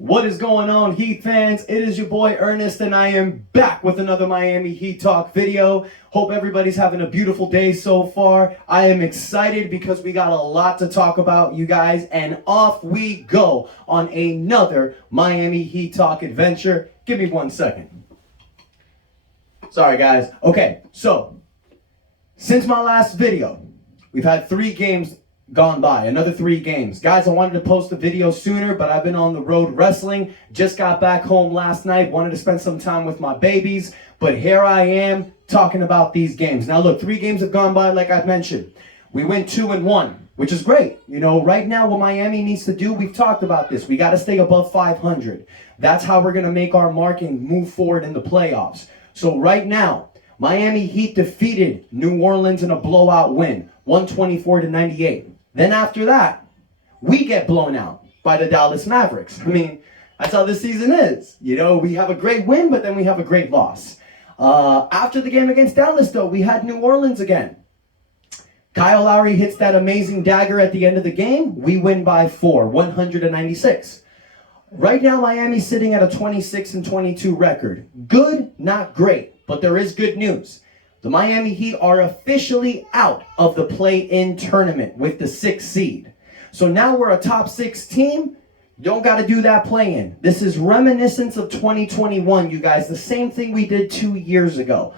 What is going on, Heat fans? It is your boy Ernest, and I am back with another Miami Heat Talk video. Hope everybody's having a beautiful day so far. I am excited because we got a lot to talk about, you guys, and off we go on another Miami Heat Talk adventure. Give me 1 second. Sorry, guys. Okay, so since my last video, we've had 3 games gone by, another 3 games. Guys, I wanted to post the video sooner, but I've been on the road wrestling. Just got back home last night, wanted to spend some time with my babies, but here I am talking about these games. Now look, 3 games have gone by, like I've mentioned. We went 2-1, which is great. You know, right now what Miami needs to do, we've talked about this. We got to stay above 500. That's how we're going to make our mark and move forward in the playoffs. So right now, Miami Heat defeated New Orleans in a blowout win, 124-98. Then after that, we get blown out by the Dallas Mavericks. I mean, that's how this season is. You know, we have a great win, but then we have a great loss. After the game against Dallas, though, we had New Orleans again. Kyle Lowry hits that amazing dagger at the end of the game. We win by 4, 196. Right now, Miami's sitting at a 26-22 record. Good, not great, but there is good news. The Miami Heat are officially out of the play-in tournament with the 6th seed. So now we're a top 6 team. Don't got to do that play-in. This is reminiscent of 2021, you guys. The same thing we did 2 years ago.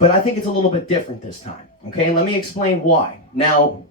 But I think it's a little bit different this time. Okay, let me explain why. Now,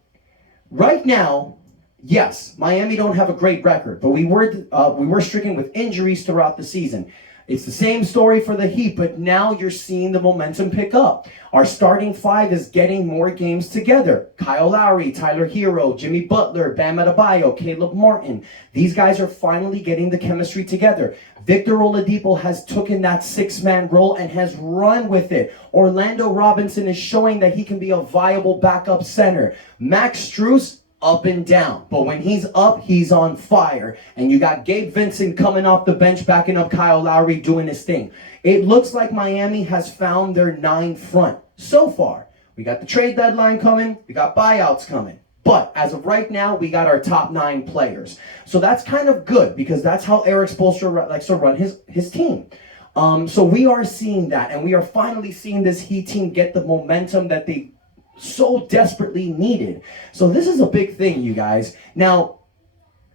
right now, yes, Miami don't have a great record, but we were stricken with injuries throughout the season. It's the same story for the Heat, but now you're seeing the momentum pick up. Our starting 5 is getting more games together. Kyle Lowry, Tyler Hero, Jimmy Butler, Bam Adebayo, Caleb Martin. These guys are finally getting the chemistry together. Victor Oladipo has taken that 6-man role and has run with it. Orlando Robinson is showing that he can be a viable backup center. Max Strus, up and down, but when he's up, he's on fire. And you got Gabe Vincent coming off the bench, backing up Kyle Lowry, doing his thing. It looks like Miami has found their 9 front so far. We got the trade deadline coming, we got buyouts coming, but as of right now, we got our top 9 players. So that's kind of good because that's how Eric Spoelstra likes to run his team. So we are seeing that, and we are finally seeing this Heat team get the momentum that they so desperately needed. So this is a big thing, you guys. Now,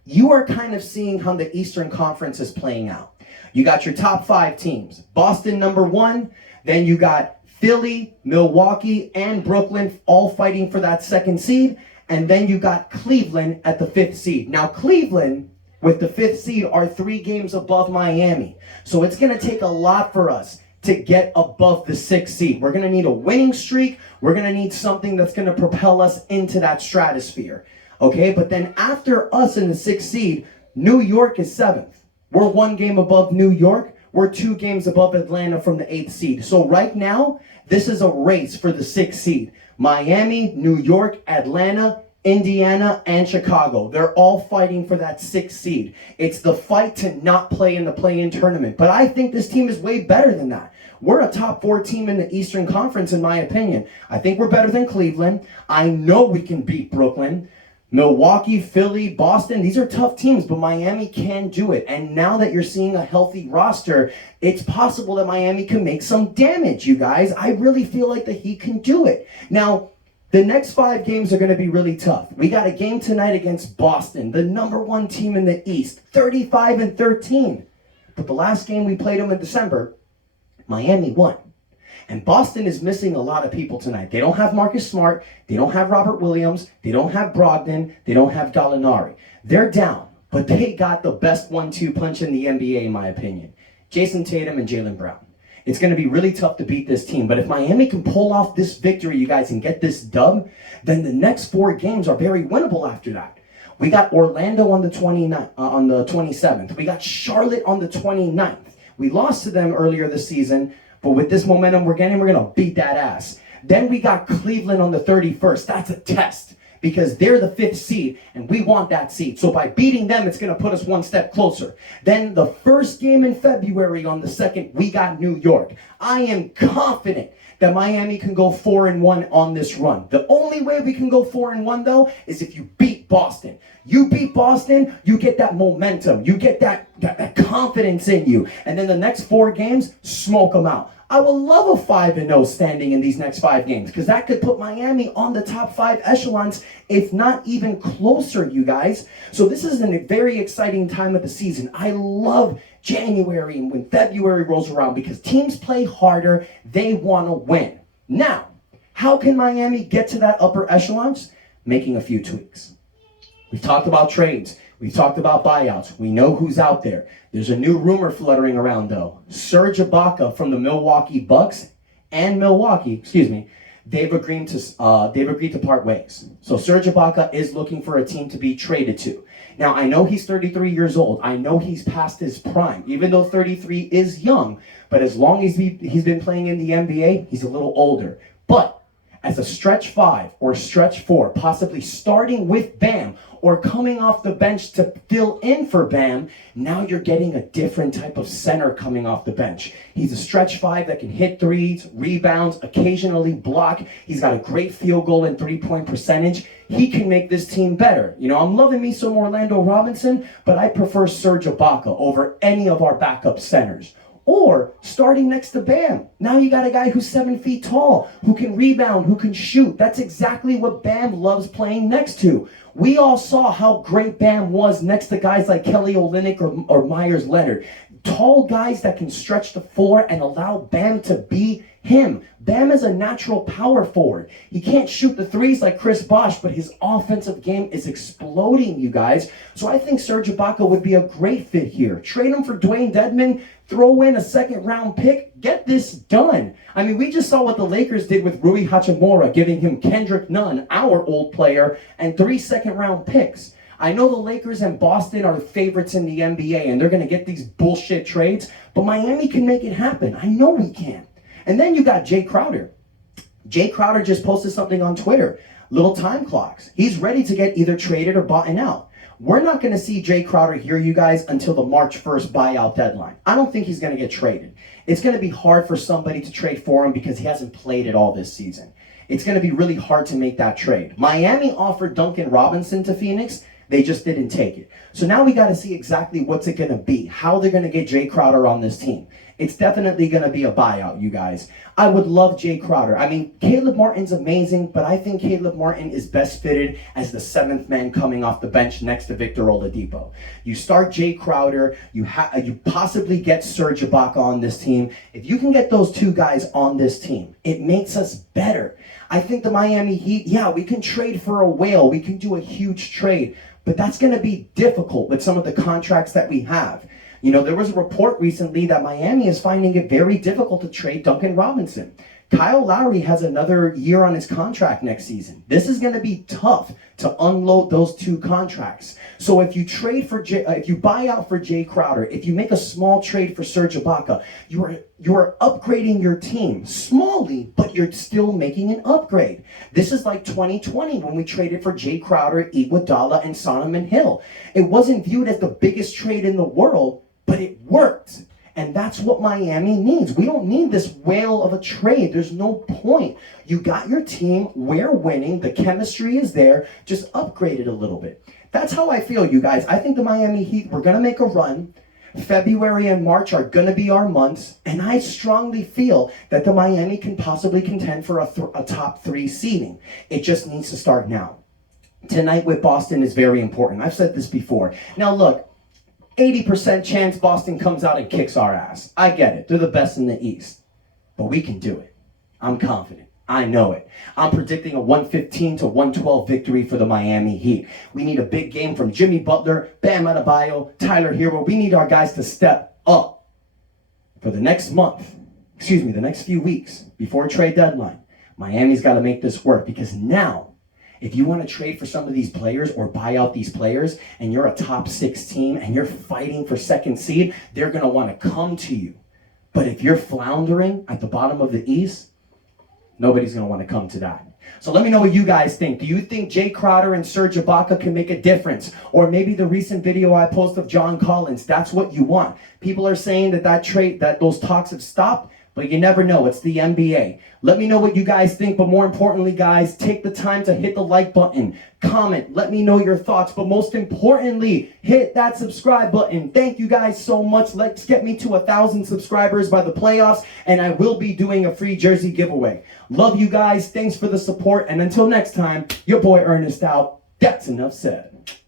you are kind of seeing how the Eastern Conference is playing out. You got your top 5 teams. Boston number 1, then you got Philly, Milwaukee, and Brooklyn all fighting for that 2nd seed, and then you got Cleveland at the 5th seed. Now, Cleveland with the 5th seed are 3 games above Miami. So it's going to take a lot for us to get above the 6th seed. We're going to need a winning streak. We're going to need something that's going to propel us into that stratosphere. Okay, but then after us in the 6th seed, New York is 7th. We're 1 game above New York. We're 2 games above Atlanta from the 8th seed. So right now, this is a race for the 6th seed. Miami, New York, Atlanta, Indiana, and Chicago. They're all fighting for that 6th seed. It's the fight to not play in the play-in tournament. But I think this team is way better than that. We're a top 4 team in the Eastern Conference, in my opinion. I think we're better than Cleveland. I know we can beat Brooklyn. Milwaukee, Philly, Boston, these are tough teams, but Miami can do it. And now that you're seeing a healthy roster, it's possible that Miami can make some damage, you guys. I really feel like the Heat can do it. Now, the next 5 games are going to be really tough. We got a game tonight against Boston, the number 1 team in the East, 35-13. But the last game we played them in December, Miami won. And Boston is missing a lot of people tonight. They don't have Marcus Smart. They don't have Robert Williams. They don't have Brogdon. They don't have Gallinari. They're down, but they got the best 1-2 punch in the NBA, in my opinion. Jason Tatum and Jaylen Brown. It's going to be really tough to beat this team. But if Miami can pull off this victory, you guys, and get this dub, then the next 4 games are very winnable after that. We got Orlando on the 27th. We got Charlotte on the 29th. We lost to them earlier this season, but with this momentum we're getting, we're going to beat that ass. Then we got Cleveland on the 31st. That's a test because they're the 5th seed, and we want that seed. So by beating them, it's going to put us 1 step closer. Then the first game in February on the 2nd, we got New York. I am confident that Miami can go 4-1 on this run. The only way we can go 4-1 though is if you beat Boston. You beat Boston, you get that momentum, you get that confidence in you, and then the next 4 games, smoke them out. I would love a 5-0 standing in these next 5 games, because that could put Miami on the top 5 echelons, if not even closer, you guys. So this is a very exciting time of the season. I love January and when February rolls around, because teams play harder, they want to win. Now, how can Miami get to that upper echelons? Making a few tweaks. We've talked about trades. We've talked about buyouts. We know who's out there. There's a new rumor fluttering around though. Serge Ibaka from the Milwaukee Bucks and Milwaukee, they've agreed to part ways. So Serge Ibaka is looking for a team to be traded to. Now, I know he's 33 years old. I know he's past his prime, even though 33 is young. But as long as he's been playing in the NBA, he's a little older. But as a stretch 5 or stretch 4, possibly starting with Bam or coming off the bench to fill in for Bam, now you're getting a different type of center coming off the bench. He's a stretch 5 that can hit threes, rebounds, occasionally block. He's got a great field goal and 3-point percentage. He can make this team better. You know, I'm loving me some Orlando Robinson, but I prefer Serge Ibaka over any of our backup centers. Or starting next to Bam. Now you got a guy who's 7 feet tall, who can rebound, who can shoot. That's exactly what Bam loves playing next to. We all saw how great Bam was next to guys like Kelly Olynyk or Myers Leonard. Tall guys that can stretch the floor and allow Bam to be him. Bam is a natural power forward. He can't shoot the threes like Chris Bosh, but his offensive game is exploding, you guys. So I think Serge Ibaka would be a great fit here. Trade him for Dwayne Dedmon, throw in a 2nd-round pick, get this done. I mean, we just saw what the Lakers did with Rui Hachimura, giving him Kendrick Nunn, our old player, and 3 second-round picks. I know the Lakers and Boston are the favorites in the NBA, and they're going to get these bullshit trades, but Miami can make it happen. I know we can. And then you got Jae Crowder. Jae Crowder just posted something on Twitter. Little time clocks. He's ready to get either traded or bought out. We're not going to see Jae Crowder here, you guys, until the March 1st buyout deadline. I don't think he's going to get traded. It's going to be hard for somebody to trade for him because he hasn't played at all this season. It's going to be really hard to make that trade. Miami offered Duncan Robinson to Phoenix. They just didn't take it. So now we got to see exactly what's it going to be, how they're going to get Jae Crowder on this team. It's definitely going to be a buyout, you guys. I would love Jae Crowder. I mean, Caleb Martin's amazing, but I think Caleb Martin is best fitted as the 7th man coming off the bench next to Victor Oladipo. You start Jae Crowder, you possibly get Serge Ibaka on this team. If you can get those 2 guys on this team, it makes us better. I think the Miami Heat, yeah, we can trade for a whale. We can do a huge trade, but that's going to be difficult with some of the contracts that we have. You know, there was a report recently that Miami is finding it very difficult to trade Duncan Robinson. Kyle Lowry has another year on his contract next season. This is going to be tough to unload those 2 contracts. So if you if you buy out for Jae Crowder, if you make a small trade for Serge Ibaka, you are upgrading your team smallly, but you're still making an upgrade. This is like 2020 when we traded for Jae Crowder, Iguodala, and Solomon Hill. It wasn't viewed as the biggest trade in the world, but it worked. And that's what Miami needs. We don't need this whale of a trade. There's no point. You got your team. We're winning. The chemistry is there. Just upgrade it a little bit. That's how I feel, you guys. I think the Miami Heat, we're going to make a run. February and March are going to be our months. And I strongly feel that the Miami can possibly contend for a top 3 seeding. It just needs to start now. Tonight with Boston is very important. I've said this before. Now, look. 80% chance Boston comes out and kicks our ass. I get it. They're the best in the East. But we can do it. I'm confident. I know it. I'm predicting a 115-112 victory for the Miami Heat. We need a big game from Jimmy Butler, Bam Adebayo, Tyler Hero. We need our guys to step up. For the next the next few weeks before trade deadline, Miami's got to make this work, because now, if you want to trade for some of these players or buy out these players and you're a top 6 team and you're fighting for 2nd seed, they're going to want to come to you. But if you're floundering at the bottom of the East, nobody's going to want to come to that. So let me know what you guys think. Do you think Jae Crowder and Serge Ibaka can make a difference? Or maybe the recent video I posted of John Collins, that's what you want. People are saying that those talks have stopped, but you never know. It's the NBA. Let me know what you guys think, but more importantly, guys, take the time to hit the like button, comment, let me know your thoughts, but most importantly, hit that subscribe button. Thank you guys so much. Let's get me to 1,000 subscribers by the playoffs, and I will be doing a free jersey giveaway. Love you guys. Thanks for the support, and until next time, your boy Ernest out. That's enough said.